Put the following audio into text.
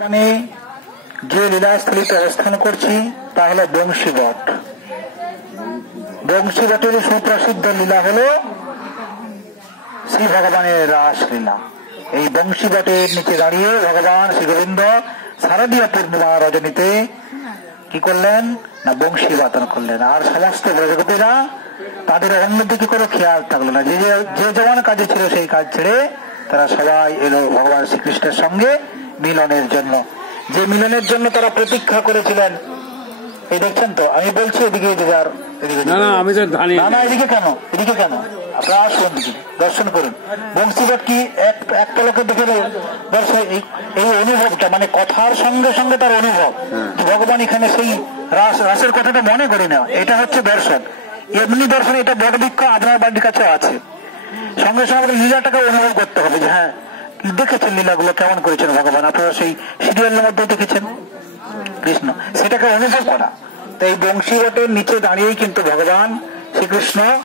মানে যে লীলাস্থলীতে অবস্থান করছি তা হলো বংশীবট। বংশীবটের সুপ্রসিদ্ধ লীলা হলো শ্রী ভগবানের রাসলীলা। এই বংশীবটের নিচে দাঁড়িয়ে ভগবান শ্রী গোবিন্দ শারদীয় পূর্ণিমা রজনীতে কি করলেন না বংশী বাদন করলেন। আর সমস্ত ব্রজগোপীরা তাদের অন্যদিকে কোনো খেয়াল থাকলো না, যে যেমন কাজে ছিল সেই কাজ ছেড়ে তারা সবাই এলো ভগবান শ্রীকৃষ্ণের সঙ্গে মিলনের জন্য। যে মিলনের জন্য তারা প্রতীক্ষা করেছিলেন। এই দেখছেন তো, আমি বলছি এদিকে এদিকে কেন আপনারা আসুন, দিকে দর্শন করুন। বংশীবট কি এক পলকে দেখে এই অনুভবটা, মানে কথার সঙ্গে সঙ্গে তার অনুভব, ভগবান এখানে সেই রাসের কথাটা মনে করে নেওয়া, এটা হচ্ছে দর্শন। এমনি দর্শন, এটা বট বৃক্ষ আপনার বাড়ির কাছে আছে, সঙ্গে সঙ্গে লীলাটাকে অনুভব করতে হবে যে হ্যাঁ দেখেছেন লীলাগুলো কেমন করেছেন ভগবান, আপনারা সেই সিরিয়ালের মধ্যে দেখেছেন কৃষ্ণ, সেটাকে অনুভব করা। তো এই বংশীবটের নিচে দাঁড়িয়েই কিন্তু ভগবান শ্রীকৃষ্ণ